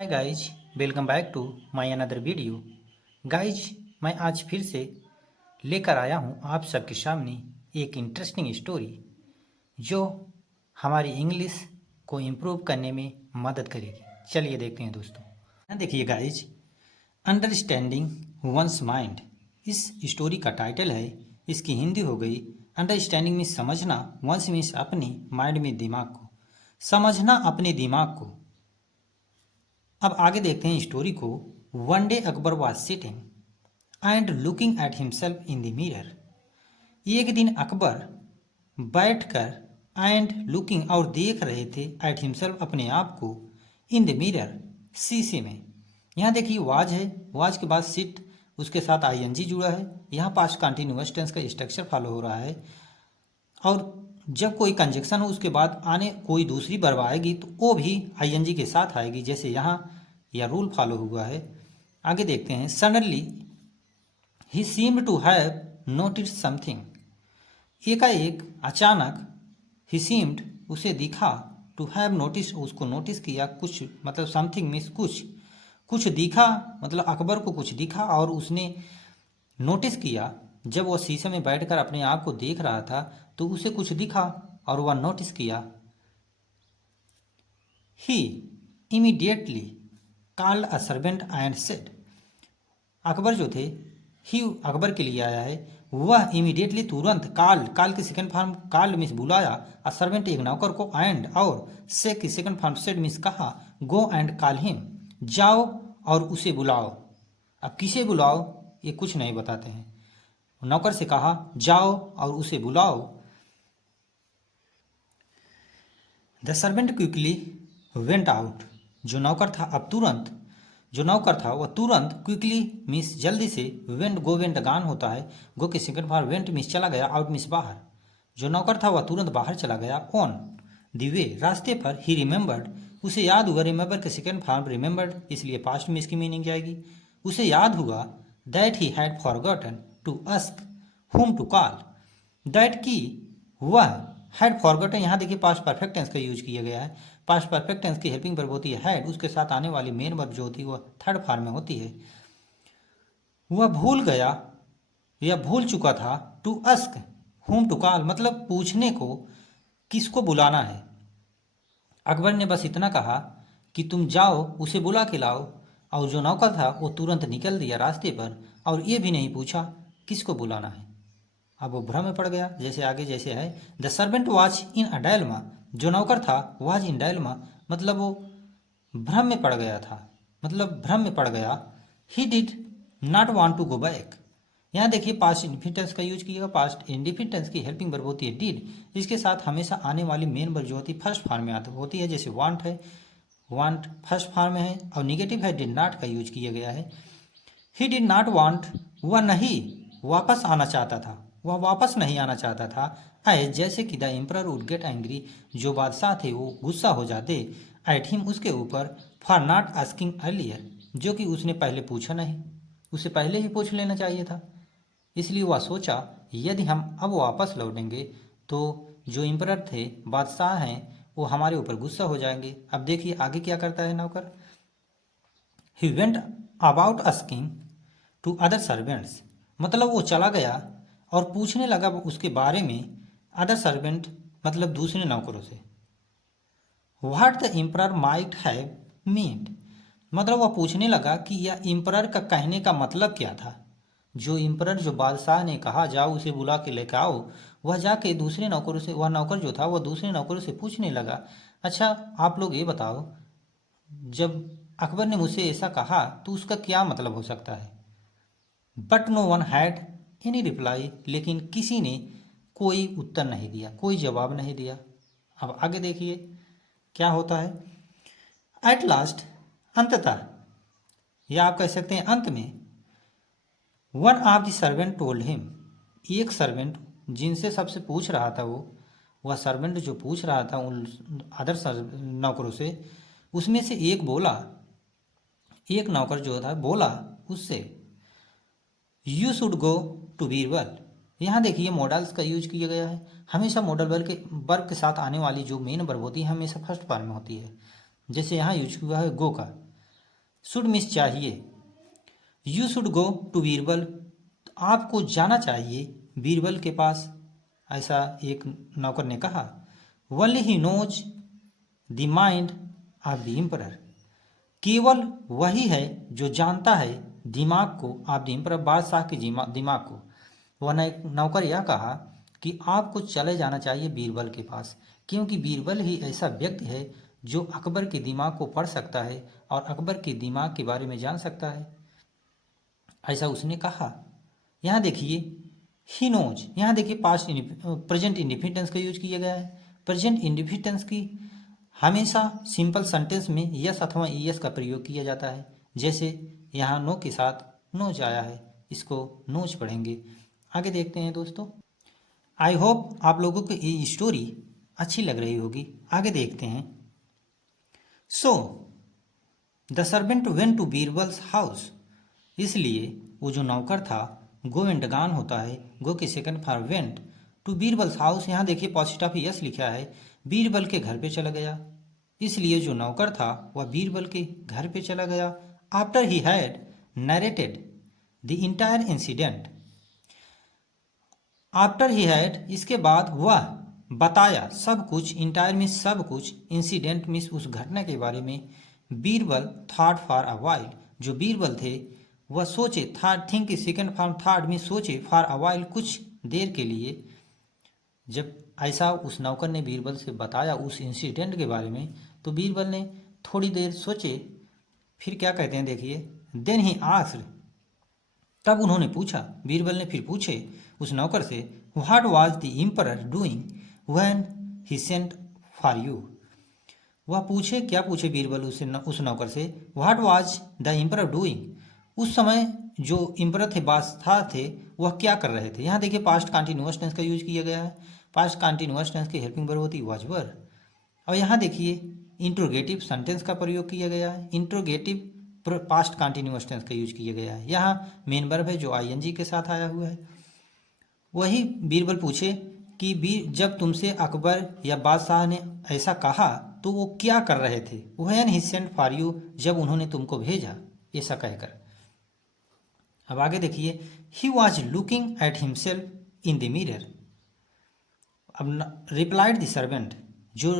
Hi guys, welcome back to my another video. Guys, मैं आज फिर से लेकर आया हूँ आप सबके सामने एक इंटरेस्टिंग स्टोरी जो हमारी इंग्लिश को इम्प्रूव करने में मदद करेगी। चलिए देखते हैं दोस्तों। यहाँ देखिए गाइज, अंडरस्टैंडिंग वंस माइंड इस स्टोरी का टाइटल है। इसकी हिंदी हो गई अंडरस्टैंडिंग मीन्स समझना, वंस मीन्स अपनी, माइंड में दिमाग को, समझना अपने दिमाग को। अब आगे देखते हैं स्टोरी को। One day Akbar was sitting and looking at himself in the mirror. एक दिन अकबर बैठकर एंड लुकिंग और देख रहे थे एट हिमसेल्फ अपने आप को, इन द मिरर शीशे में। यहाँ देखिए वाज है, वाज के बाद सिट, उसके साथ आईएनजी जुड़ा है। यहाँ पास्ट कंटिन्यूअस टेंस का स्ट्रक्चर फॉलो हो रहा है। और जब कोई कंजक्शन हो उसके बाद आने कोई दूसरी वर्ब आएगी तो वो भी आईएनजी के साथ आएगी, जैसे यहाँ यह रूल फॉलो हुआ है। आगे देखते हैं। सडनली ही seemed to have notice something. एकाएक अचानक ही सीम्ड उसे दिखा, टू हैव नोटिस उसको नोटिस किया, कुछ मतलब समथिंग मीन्स कुछ, कुछ दिखा मतलब अकबर को कुछ दिखा और उसने नोटिस किया। जब वह शीशे में बैठकर अपने आप को देख रहा था तो उसे कुछ दिखा और वह नोटिस किया। He immediately called a servant and said. Akbar जो थे, ही अकबर के लिए आया है, वह इमीडिएटली तुरंत, काल, काल की सेकंड फॉर्म काल मीन्स बुलाया, अ सर्वेंट एक नौकर को, एंड और से की सेकंड फॉर्म सेड मीन्स कहा, गो एंड कॉल हिम जाओ और उसे बुलाओ। अब किसे बुलाओ ये कुछ नहीं बताते हैं। नौकर से कहा जाओ और उसे बुलाओ। The servant quickly went out. जो नौकर था अब तुरंत, जो नौकर था वह तुरंत, क्विकली मीन्स जल्दी से, वेंट गो वेंट गान होता है, गो के सेकंड फॉर्म वेंट मीन्स चला गया, आउट मीन्स बाहर। जो नौकर था वह तुरंत बाहर चला गया। ऑन द वे रास्ते पर, ही रिमेंबर्ड उसे याद हुआ, रिमेंबर के सेकंड फॉर्म रिमेंबर्ड इसलिए पास्ट में इसकी मीनिंग जाएगी। उसे याद हुआ that he had forgotten to ask whom to call. That की वह हैड फॉरगॉटन, यहाँ देखिए पास्ट परफेक्ट टेंस का यूज किया गया है। पास्ट परफेक्ट टेंस की हेल्पिंग वर्ब होती है हैड, उसके साथ आने वाली मेन वर्ब जो होती है वह थर्ड फॉर्म में होती है। वह भूल गया या भूल चुका था, to ask whom to call मतलब पूछने को किसको बुलाना है। अकबर ने बस इतना कहा कि तुम जाओ उसे बुला के लाओ, और जो नौकर था वो तुरंत निकल दिया रास्ते पर और ये भी नहीं पूछा किसको बुलाना है। अब वो भ्रम में पड़ गया, जैसे आगे जैसे है। The servant was in a dilemma. जो नौकर था वॉज इन डायलमा मतलब वो भ्रम में पड़ गया था, मतलब भ्रम में पड़ गया। He did not want to go back. यहाँ देखिए पास्ट इंडिफिनिट का यूज किएगा। पास्ट इंडिफिनिट की हेल्पिंग वर्ब होती है डिड, इसके साथ हमेशा आने वाली मेन वर्ब जो होती है फर्स्ट फॉर्म में आती होती है, जैसे वांट है, वांट फर्स्ट फॉर्म में है, और निगेटिव है डिड नॉट का यूज किया गया है। ही डिड नॉट वांट, वह नहीं वापस आना चाहता था, वह वापस नहीं आना चाहता था। एज जैसे कि the emperor would get angry, जो बादशाह थे वो गुस्सा हो जाते, एट हिम उसके ऊपर, फॉर नॉट आस्किंग अर्लियर जो कि उसने पहले पूछा नहीं, उसे पहले ही पूछ लेना चाहिए था। इसलिए वह सोचा यदि हम अब वापस लौटेंगे तो जो एम्परर थे, बादशाह हैं, वो हमारे ऊपर गुस्सा हो जाएंगे। अब देखिए आगे क्या करता है नौकर। He went about asking to other servants मतलब वो चला गया और पूछने लगा उसके बारे में अदर सर्वेंट मतलब दूसरे नौकरों से। What the emperor might have meant मतलब वह पूछने लगा कि यह एम्परर का कहने का मतलब क्या था। जो एम्परर, जो बादशाह ने कहा जाओ उसे बुला के लेकर आओ, वह जाके दूसरे नौकरों से, वह नौकर जो था वह दूसरे नौकरों से पूछने लगा, अच्छा आप लोग ये बताओ, जब अकबर ने मुझसे ऐसा कहा तो उसका क्या मतलब हो सकता है। But no one had any reply लेकिन किसी ने कोई उत्तर नहीं दिया, कोई जवाब नहीं दिया। अब आगे देखिए क्या होता है। एट लास्ट अंततः, या आप कह सकते हैं अंत में, one of the servant told him एक सर्वेंट जिनसे सबसे पूछ रहा था वो, वह सर्वेंट जो पूछ रहा था उन अदर नौकरों से, उसमें से एक बोला, एक नौकर जो था बोला उससे, you should go to Birbal. यहाँ देखिए मॉडल्स का यूज किया गया है। हमेशा मॉडल वर्ब के साथ आने वाली जो मेन वर्ब होती है हमेशा फर्स्ट फॉर्म में होती है। जैसे यहाँ यूज हुआ है गो का, शुड मीन्स चाहिए, you should go to Birbal, आपको जाना चाहिए बीरबल के पास, ऐसा एक नौकर ने कहा। Only he knows the mind of the emperor, केवल वही है जो जानता है दिमाग को, ऑफ द एम्परर, बादशाह के दिमाग को। वह नौकर यह कहा कि आपको चले जाना चाहिए बीरबल के पास, क्योंकि बीरबल ही ऐसा व्यक्ति है जो अकबर के दिमाग को पढ़ सकता है और अकबर के दिमाग के बारे में जान सकता है, ऐसा उसने कहा। यहाँ देखिए ही नोज, यहाँ देखिए पास्ट प्रेजेंट इंडिफिनिट का यूज किया गया है। प्रेजेंट इंडिफिनिट की हमेशा सिंपल सेंटेंस में यस अथवा ईएस का प्रयोग किया जाता है, जैसे यहाँ नो के साथ नोज आया है, इसको नोज पढ़ेंगे। आगे देखते हैं दोस्तों। आई होप आप लोगों को ये स्टोरी अच्छी लग रही होगी। आगे देखते हैं। So the servant went to Birbal's house, इसलिए वो जो नौकर था, गो एंड गान होता है, गो के second form went, to Birbal's house, यहाँ देखिए पॉजिटिव ऑफ यस लिखा है, बीरबल के घर पे चला गया, इसलिए जो नौकर था वह बीरबल के घर पे चला गया। After he had narrated the entire incident, after he had, इसके बाद वह बताया सब कुछ, इंटायर में सब कुछ, इंसिडेंट में उस घटना के बारे में। Birbal thought for a while, जो बीरबल थे वह सोचे, थॉट थिंक की सेकंड फॉर्म थॉट में सोचे, फॉर अ वाइल, कुछ देर के लिए। जब ऐसा उस नौकर ने बीरबल से बताया उस इंसिडेंट के बारे में, तो बीरबल ने थोड़ी देर सोचे, फिर क्या कहते हैं देखिए। देन ही आस्क्ड, तब उन्होंने पूछा, बीरबल ने फिर पूछे उस नौकर से, what was the emperor doing when he sent for you, वह पूछे, क्या पूछे बीरबल उस नौकर से, what was the emperor doing, उस समय जो एम्परर थे, बादशाह थे, वह क्या कर रहे थे। यहाँ देखिए पास्ट कंटिन्यूअस टेंस का यूज किया गया है, पास्ट कंटिन्यूअस टेंस की हेल्पिंग वर्ब होती वाज वर। और यहाँ देखिए इंट्रोगेटिव सेंटेंस का प्रयोग किया गया है, इंट्रोगेटिव पास्ट कंटिन्यूअस टेंस का यूज किया गया है। यहाँ मेन वर्ब है जो आईएनजी के साथ आया हुआ है। वही बीरबल पूछे कि जब तुमसे अकबर या बादशाह ने ऐसा कहा तो वो क्या कर रहे थे। When he sent for you, जब उन्होंने तुमको भेजा, ऐसा कहकर। अब आगे देखिए, he was looking at himself in the mirror, अब रिप्लाइड द सर्वेंट, जो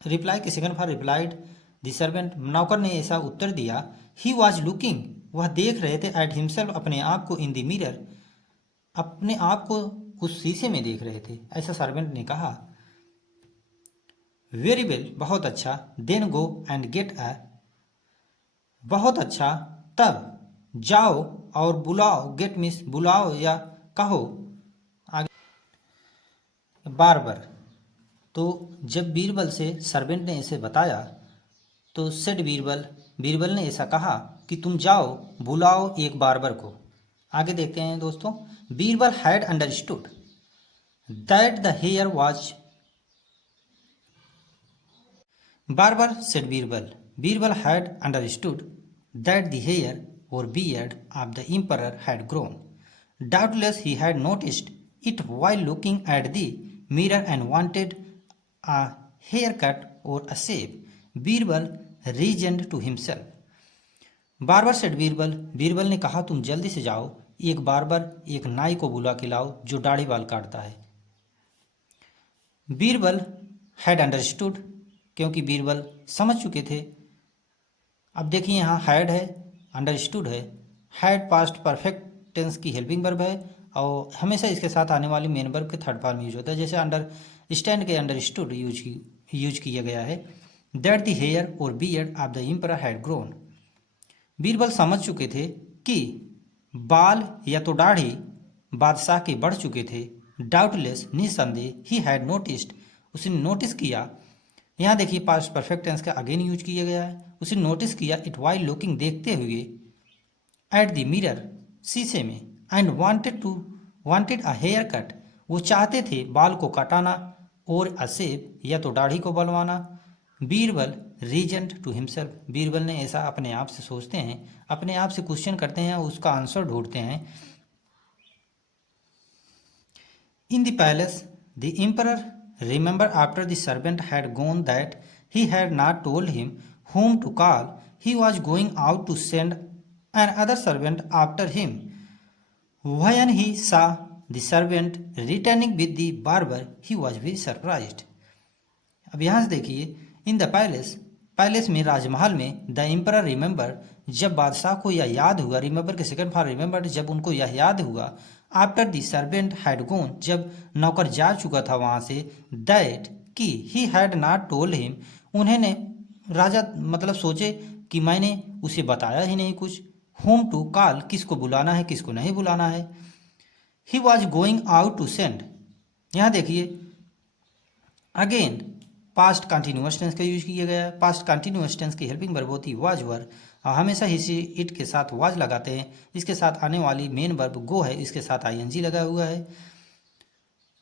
रिप्लाई के second for replied the servant, नौकर ने ऐसा उत्तर दिया। ही वॉज लुकिंग, वह देख रहे थे, एट हिमसेल्फ, अपने आप को, इन द मिरर, अपने आप को उस शीशे में देख रहे थे, ऐसा सर्वेंट ने कहा। वेरी वेल, बहुत अच्छा, then go and get a, बहुत अच्छा, तब जाओ और बुलाओ, गेट मीन्स बुलाओ या कहो, आगे बार। तो जब बीरबल से सर्वेंट ने ऐसे बताया तो सेड बीरबल, बीरबल ने ऐसा कहा कि तुम जाओ बुलाओ एक बारबर को। आगे देखते हैं दोस्तों। Birbal had understood that the hair was, barber said Birbal, Birbal had understood that the hair or beard of the emperor had grown. Doubtless he had noticed it while looking at the mirror and wanted a haircut or a shave. Birbal reasoned to himself. Barber said Birbal, Birbal ने कहा तुम जल्दी से जाओ, एक barber, एक नाई को बुला के लाओ जो दाढ़ी बाल काटता है। बीरबल हैड अंडरस्टूड, क्योंकि बीरबल समझ चुके थे। अब देखिए यहाँ हैड है, अंडरस्टूड है, हैड पास्ट परफेक्ट टेंस की हेल्पिंग वर्ब है और हमेशा इसके साथ आने वाली मेन वर्ब के थर्ड फॉर्म यूज होता है, जैसे अंडरस्टैंड के अंडरस्टूड यूज किया गया है। दैट द हेयर और beard of the emperor had grown, Birbal समझ चुके थे कि बाल या तो दाढ़ी बादशाह के बढ़ चुके थे। डाउटलेस, निसंदेह, ही हैड नोटिस्ड, उसने नोटिस किया, यहाँ देखिए पास्ट परफेक्ट टेंस का अगेन यूज किया गया है, उसे नोटिस किया, इट वाइल लुकिंग, देखते हुए, एट द मिरर, शीशे में, and wanted a haircut, वो चाहते थे बाल को कटाना, और अ शेव, या तो दाढ़ी को बनवाना। बीरबल रीजन्ड टू हिमसेल्फ, बीरबल ने ऐसा अपने आप से सोचते हैं, अपने आप से क्वेश्चन करते हैं, उसका आंसर ढूंढते हैं। In the palace the emperor remember after the servant had gone that he had not told him whom to call, he was going out to send another servant after him when he saw the servant returning with the barber he was very surprised. अब यहाँ से देखिए, in the palace, palace में, राजमहल में, the emperor remember, जब बादशाह को यह याद हुआ, रिमेंबर के सेकंड फॉर रिमेंबर, जब उनको यह याद हुआ, after the servant had gone, जब नौकर जा चुका था वहाँ से, दैट कि he had not told him, उन्होंने, राजा मतलब सोचे कि मैंने उसे बताया ही नहीं कुछ, होम टू कॉल, किसको बुलाना है किसको नहीं बुलाना है। He was going out to send, यहाँ देखिए अगेन पास्ट कंटिन्यूअस टेंस का यूज किया गया है। पास्ट कंटिन्यूअस टेंस की हेल्पिंग वर्ब होती है वाज वर, हमेशा ही इट के साथ वाज लगाते हैं। इसके साथ आने वाली मेन वर्ब गो है, इसके साथ आईएनजी लगा हुआ है।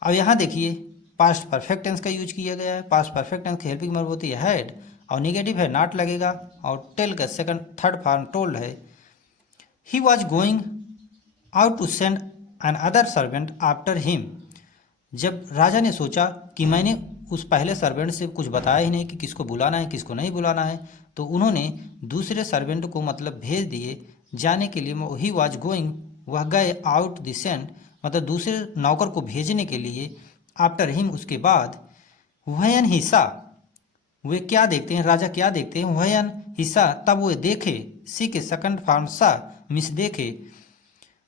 अब यहाँ देखिए पास्ट परफेक्ट टेंस का यूज किया गया है। पास्ट परफेक्ट टेंस की हेल्पिंग वर्ब होती है हैड, और निगेटिव है नॉट लगेगा, और टेल का सेकंड थर्ड फॉर्म टोल्ड है। He was going out to send another servant after him, जब राजा ने सोचा कि मैंने उस पहले सर्वेंट से कुछ बताया ही नहीं कि किसको बुलाना है किसको नहीं बुलाना है, तो उन्होंने दूसरे सर्वेंट को मतलब भेज दिए जाने के लिए। ही वॉज गोइंग, वह गए, आउट द सेंड मतलब दूसरे नौकर को भेजने के लिए, आफ्टर हिम उसके बाद, व्हेन ही सा, वे क्या देखते हैं, राजा क्या देखते हैं, व्हेन ही सा तब वे देखे, सी के सेकंड फॉर्म सा मिस देखे,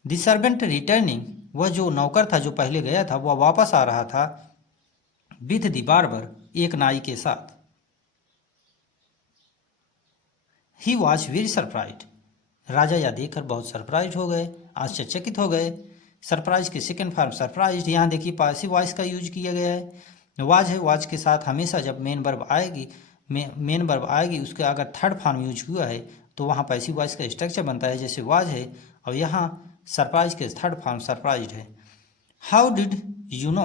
द सर्वेंट रिटर्निंग वह जो नौकर था जो पहले गया था वह वापस आ रहा था, विथ द बार्बर एक नाई के साथ। ही वॉज वेरी सरप्राइज्ड, राजा यह देखकर बहुत सरप्राइज हो गए, आश्चर्यचकित हो गए। सरप्राइज के सेकंड फॉर्म सरप्राइज्ड, यहाँ देखिए पासिव वॉइस का यूज किया गया है। वाज है, वाज के साथ हमेशा जब मेन वर्ब आएगी उसके अगर थर्ड फॉर्म यूज हुआ है तो वहाँ पैसिव वॉइस का स्ट्रक्चर बनता है जैसे वाज है, और यहाँ सरप्राइज के थर्ड फॉर्म सरप्राइज्ड है। हाउ डिड यू नो,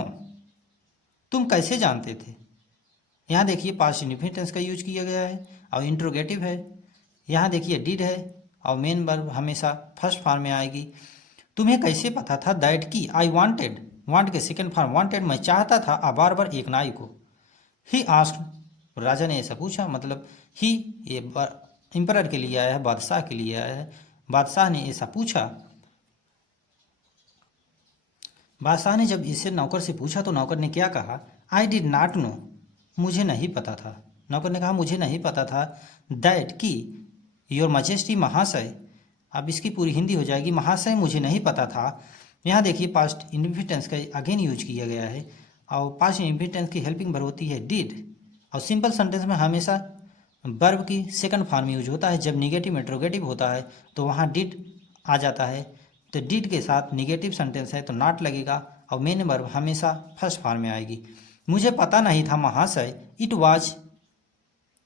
तुम कैसे जानते थे, यहाँ देखिए पास्ट इंडेफिनिट टेंस का यूज किया गया है, और इंट्रोगेटिव है। यहाँ देखिए डिड है, और मेन वर्ब हमेशा फर्स्ट फॉर्म में आएगी। तुम्हें कैसे पता था, दैट की, आई वांटेड, वांट के सेकंड फॉर्म वांटेड, मैं चाहता था, आ बार एक नाई को। ही आस्क्ड, राजा ने ऐसा पूछा, मतलब ही ये एम्परर के लिए आया है, बादशाह के लिए आया है। बादशाह ने ऐसा पूछा, बादशाह ने जब इसे नौकर से पूछा तो नौकर ने क्या कहा, आई डिड नॉट नो, मुझे नहीं पता था। नौकर ने कहा मुझे नहीं पता था, दैट की, योर मजेस्टी महाशय, अब इसकी पूरी हिंदी हो जाएगी, महाशय मुझे नहीं पता था। यहाँ देखिए पास्ट इंडेफिनिट टेंस का अगेन यूज किया गया है, और पास्ट इंडेफिनिट टेंस की हेल्पिंग वर्ब होती है डिड, और सिंपल सेंटेंस में हमेशा वर्ब की सेकंड फॉर्म यूज होता है। जब निगेटिव इंट्रोगेटिव होता है तो वहाँ डिड आ जाता है, तो डिड के साथ निगेटिव सेंटेंस है तो नॉट लगेगा, और मेन वर्ब हमेशा फर्स्ट फॉर्म में आएगी। मुझे पता नहीं था महाशय, it was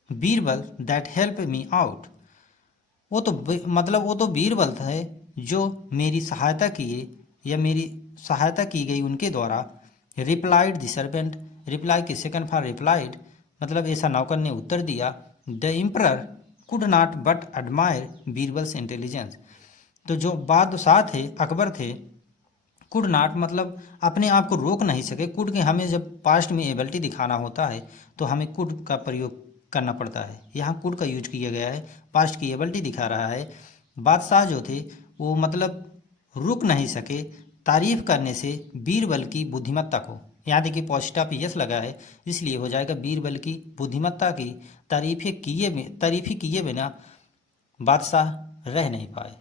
Birbal that help me out, वो तो बीरबल थे जो मेरी सहायता किए या मेरी सहायता की गई उनके द्वारा। रिप्लाइड द सर्वेंट, रिप्लाई के सेकंड फॉर्म रिप्लाइड मतलब ऐसा नौकर ने उत्तर दिया। The emperor could not but admire Birbal's intelligence, तो जो बादशाह थे, अकबर थे, कुड नॉट मतलब अपने आप को रोक नहीं सके। कुड के हमें जब पास्ट में एबिलिटी दिखाना होता है तो हमें कुड का प्रयोग करना पड़ता है, यहाँ कुड का यूज किया गया है, पास्ट की एबिलिटी दिखा रहा है। बादशाह जो थे वो मतलब रुक नहीं सके तारीफ करने से बीरबल की बुद्धिमत्ता को। यहाँ देखिए पॉजिटिव पे यस लगा है, इसलिए हो जाएगा बीरबल की बुद्धिमत्ता की तारीफी किए बिना बादशाह रह नहीं पाए।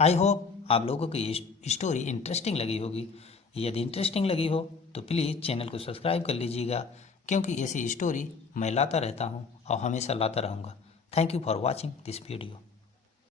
आई होप आप लोगों को ये स्टोरी इंटरेस्टिंग लगी होगी। यदि इंटरेस्टिंग लगी हो तो प्लीज़ चैनल को सब्सक्राइब कर लीजिएगा, क्योंकि ऐसी स्टोरी मैं लाता रहता हूँ और हमेशा लाता रहूँगा। Thank you for watching this video.